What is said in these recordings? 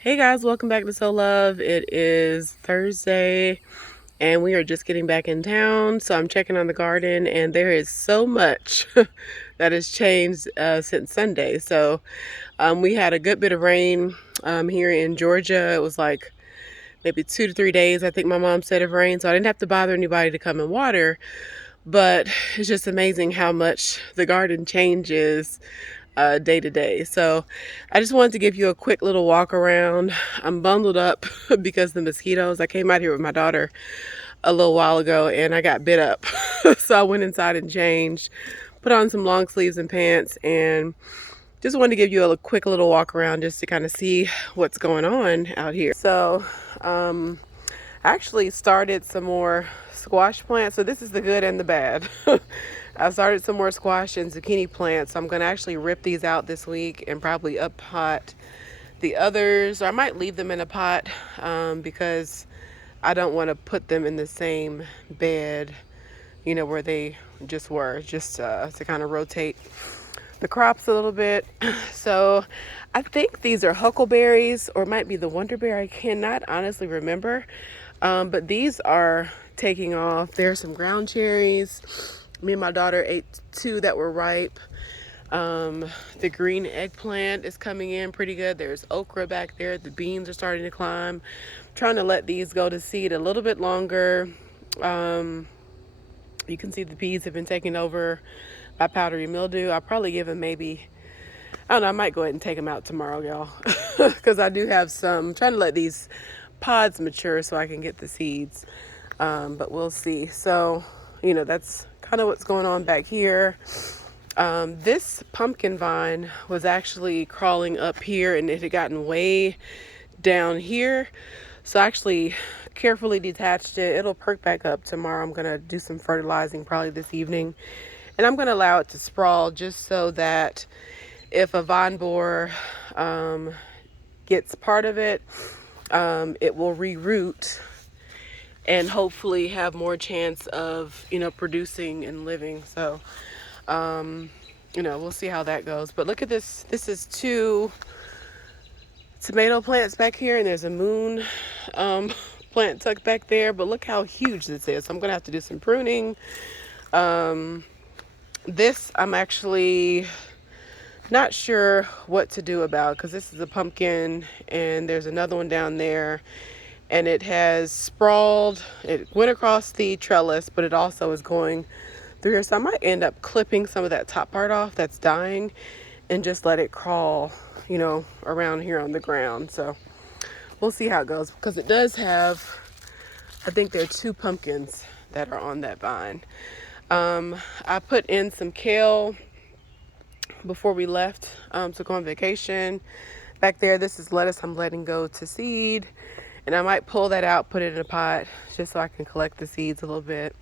Hey guys, welcome back to So Love. It is Thursday and we are just getting back in town. So I'm checking on the garden and there is so much that has changed since Sunday. We had a good bit of rain here in Georgia. It was like maybe 2 to 3 days, I think my mom said, of rain. So I didn't have to bother anybody to come and water. But it's just amazing how much the garden changes day to day. So I just wanted to give you a quick little walk around. I'm bundled up because the mosquitoes. I came out here with my daughter a little while ago and I got bit up. So I went inside and changed, put on some long sleeves and pants, and just wanted to give you a quick little walk around just to kind of see what's going on out here. So I actually started some more squash plants. So this is the good and the bad. I started some more squash and zucchini plants. So I'm going to actually rip these out this week and probably up pot the others. Or I might leave them in a pot because I don't want to put them in the same bed, where they just were, just to kind of rotate the crops a little bit. So I think these are huckleberries, or it might be the wonderberry. I cannot honestly remember. But these are taking off. There's some ground cherries. Me and my daughter ate two that were ripe. The green eggplant is coming in pretty good. There's okra back there. The beans are starting to climb. I'm trying to let these go to seed a little bit longer. You can see the peas have been taking over by powdery mildew. I'll probably give them maybe, I don't know, I might go ahead and take them out tomorrow, y'all. Because I do have some. I'm trying to let these pods mature so I can get the seeds. But we'll see. So, that's kind of what's going on back here. This pumpkin vine was actually crawling up here and it had gotten way down here. So I actually carefully detached it. It'll perk back up tomorrow. I'm going to do some fertilizing probably this evening. And I'm going to allow it to sprawl just so that if a vine borer gets part of it, it will reroot and hopefully have more chance of, producing and living. So, we'll see how that goes. But look at this. This is two tomato plants back here, and there's a moon plant tucked back there. But look how huge this is. So I'm going to have to do some pruning. This I'm actually not sure what to do about because this is a pumpkin and there's another one down there and it has sprawled. It went across the trellis, but it also is going through here. So I might end up clipping some of that top part off that's dying and just let it crawl, around here on the ground. So we'll see how it goes because it does have, I think there are two pumpkins that are on that vine. I put in some kale before we left to go on vacation. Back there, this is lettuce I'm letting go to seed. And I might pull that out, put it in a pot, just so I can collect the seeds a little bit.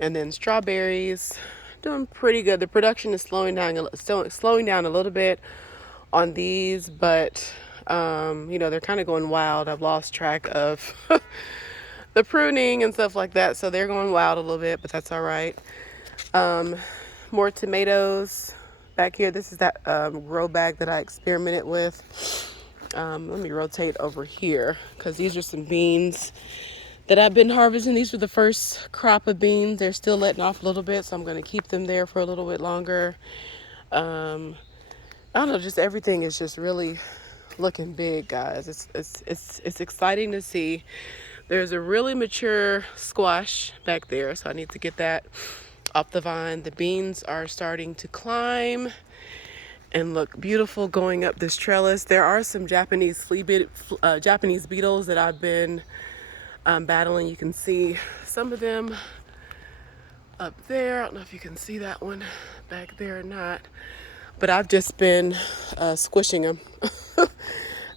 And then strawberries, doing pretty good. The production is slowing down a little bit on these, but they're kind of going wild. I've lost track of the pruning and stuff like that, so they're going wild a little bit, but that's all right. More tomatoes back here. This is that grow bag that I experimented with. Let me rotate over here because these are some beans that I've been harvesting. These were the first crop of beans. They're still letting off a little bit, so I'm going to keep them there for a little bit longer. I don't know, just everything is just really looking big, guys. It's exciting to see. There's a really mature squash back there, so I need to get that off the vine. The beans are starting to climb and look beautiful going up this trellis. There are some Japanese beetles that I've been battling. You can see some of them up there. I don't know if you can see that one back there or not, but I've just been squishing them.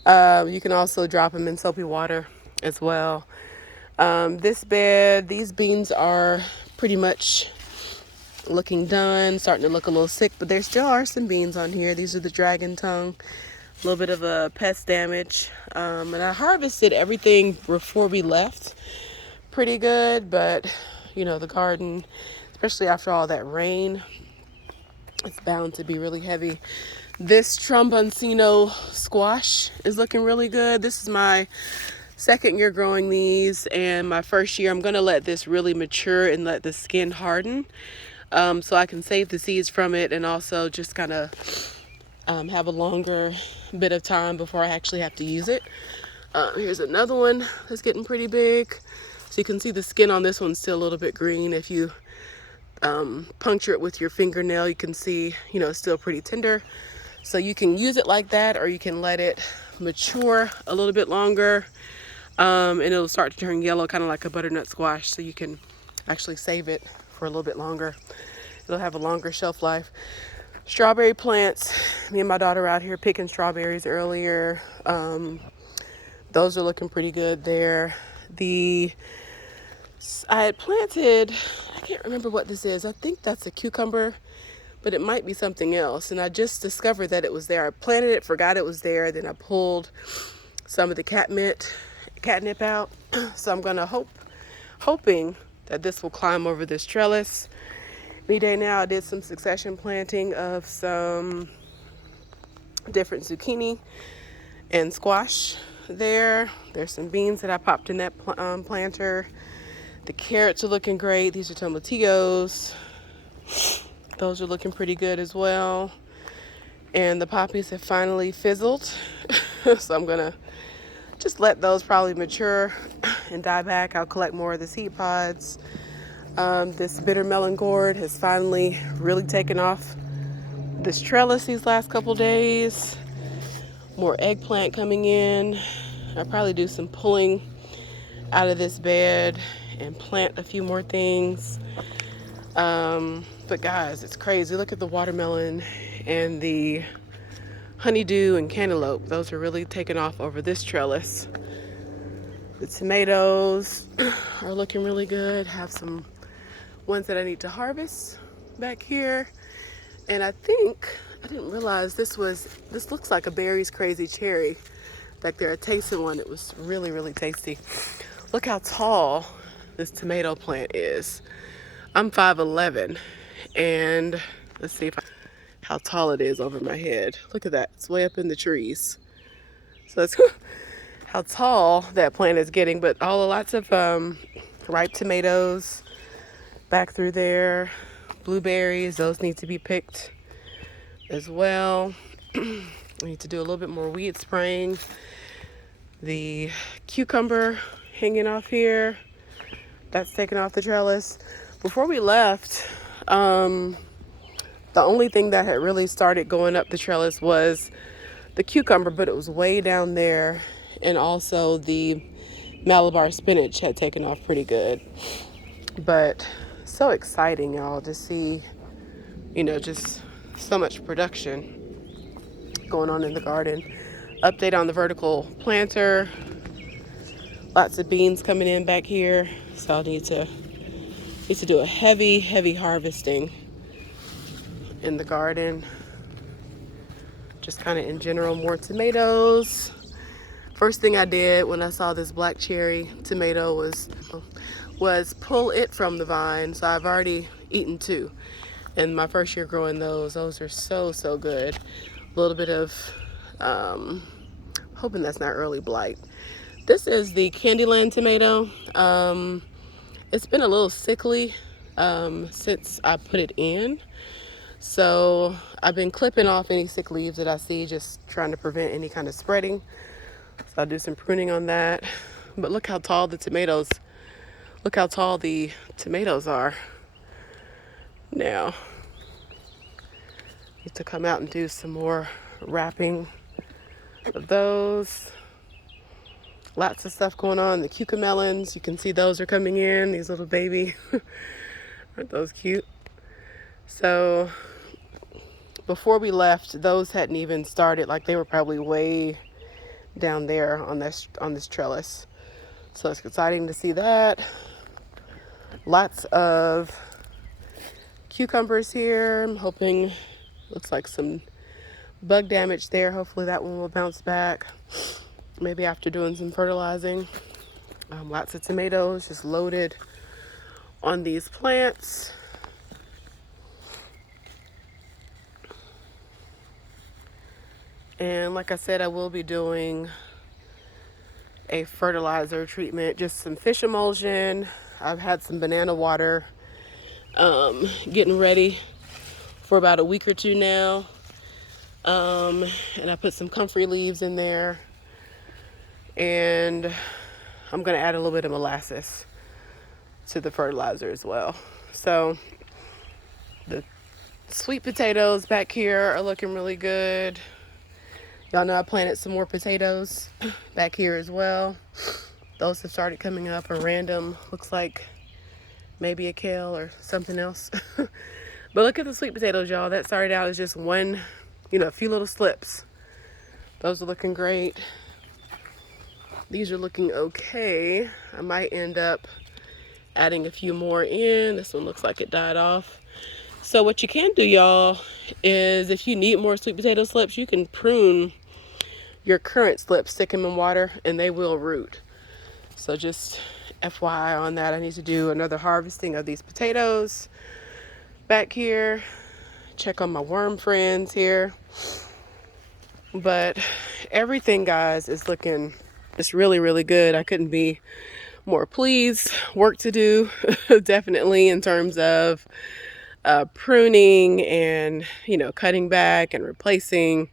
You can also drop them in soapy water as well. This bed, these beans are pretty much looking done, starting to look a little sick, but there still are some beans on here. These are the dragon tongue, a little bit of a pest damage. And I harvested everything before we left pretty good, but the garden, especially after all that rain, it's bound to be really heavy. This tromboncino squash is looking really good. This is my second year growing these, and my first year I'm going to let this really mature and let the skin harden, so I can save the seeds from it and also just kind of have a longer bit of time before I actually have to use it. Here's another one that's getting pretty big. So you can see the skin on this one's still a little bit green. If you puncture it with your fingernail, you can see, it's still pretty tender. So you can use it like that, or you can let it mature a little bit longer, and it'll start to turn yellow, kind of like a butternut squash. So you can actually save it for a little bit longer. It'll have a longer shelf life. Strawberry plants. Me and my daughter were out here picking strawberries earlier. Those are looking pretty good there. I had planted, I can't remember what this is. I think that's a cucumber, but it might be something else. And I just discovered that it was there. I planted it, forgot it was there. Then I pulled some of the catnip out. So I'm gonna hoping that this will climb over this trellis. Any day now. I did some succession planting of some different zucchini and squash there. There's some beans that I popped in that planter. The carrots are looking great. These are tomatillos. Those are looking pretty good as well. And the poppies have finally fizzled. So I'm gonna just let those probably mature and die back. I'll collect more of the seed pods. This bitter melon gourd has finally really taken off this trellis these last couple days. More eggplant coming in. I'll probably do some pulling out of this bed and plant a few more things. But guys, it's crazy. Look at the watermelon and the honeydew and cantaloupe. Those are really taking off over this trellis. The tomatoes are looking really good. Have some ones that I need to harvest back here. And I didn't realize this looks like a Berry's Crazy Cherry. Back there, I tasted one. It was really, really tasty. Look how tall this tomato plant is. I'm 5'11", and let's see how tall it is over my head. Look at that. It's way up in the trees. So that's how tall that plant is getting. But lots of ripe tomatoes back through there. Blueberries, those need to be picked as well. I need to do a little bit more weed spraying. The cucumber hanging off here, that's taken off the trellis. Before we left, the only thing that had really started going up the trellis was the cucumber, but it was way down there. And also the Malabar spinach had taken off pretty good. But so exciting, y'all, to see, just so much production going on in the garden. Update on the vertical planter. Lots of beans coming in back here. So I'll need to do a heavy harvesting in the garden. Just kind of in general, more tomatoes. First thing I did when I saw this black cherry tomato was pull it from the vine. So I've already eaten 2. And my first year growing those are so good. A little bit of, hoping that's not early blight. This is the Candyland tomato. It's been a little sickly since I put it in. So I've been clipping off any sick leaves that I see, just trying to prevent any kind of spreading. So I'll do some pruning on that. But look how tall the tomatoes are. Now, need to come out and do some more wrapping of those. Lots of stuff going on. The cucamelons, you can see those are coming in. These little baby, aren't those cute? So before we left, those hadn't even started. Like, they were probably way down there on this trellis. So it's exciting to see that. Lots of cucumbers here. I'm hoping, looks like some bug damage there. Hopefully that one will bounce back. Maybe after doing some fertilizing. Lots of tomatoes just loaded on these plants. And like I said, I will be doing a fertilizer treatment, just some fish emulsion. I've had some banana water getting ready for about a week or two now. And I put some comfrey leaves in there, and I'm gonna add a little bit of molasses to the fertilizer as well. So the sweet potatoes back here are looking really good. Y'all know I planted some more potatoes back here as well. Those have started coming up. A random, looks like maybe a kale or something else. But look at the sweet potatoes, y'all. That started out as just one, a few little slips. Those are looking great. These are looking okay. I might end up adding a few more in. This one looks like it died off. So what you can do, y'all, is if you need more sweet potato slips, you can prune your current slips, stick them in water, and they will root. So just FYI on that. I need to do another harvesting of these potatoes back here. Check on my worm friends here. But everything, guys, is looking just really, really good. I couldn't be more pleased. Work to do, definitely, in terms of pruning and, cutting back and replacing,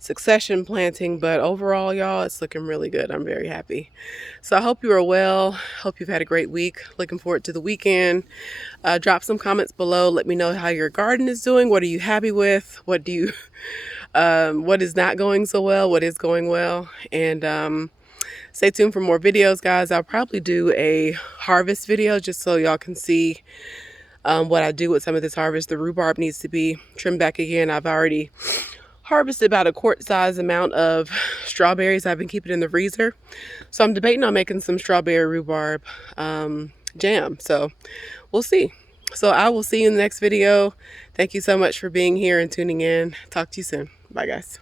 succession planting. But overall, y'all, it's looking really good. I'm very happy. So I hope you are well. Hope you've had a great week. Looking forward to the weekend. Drop some comments below. Let me know how your garden is doing. What are you happy with? What is not going so well? What is going well? And stay tuned for more videos, guys. I'll probably do a harvest video just so y'all can see what I do with some of this harvest. The rhubarb needs to be trimmed back again. I've already harvested about a quart size amount of strawberries I've been keeping in the freezer. So I'm debating on making some strawberry rhubarb jam. So we'll see. So I will see you in the next video. Thank you so much for being here and tuning in. Talk to you soon. Bye, guys.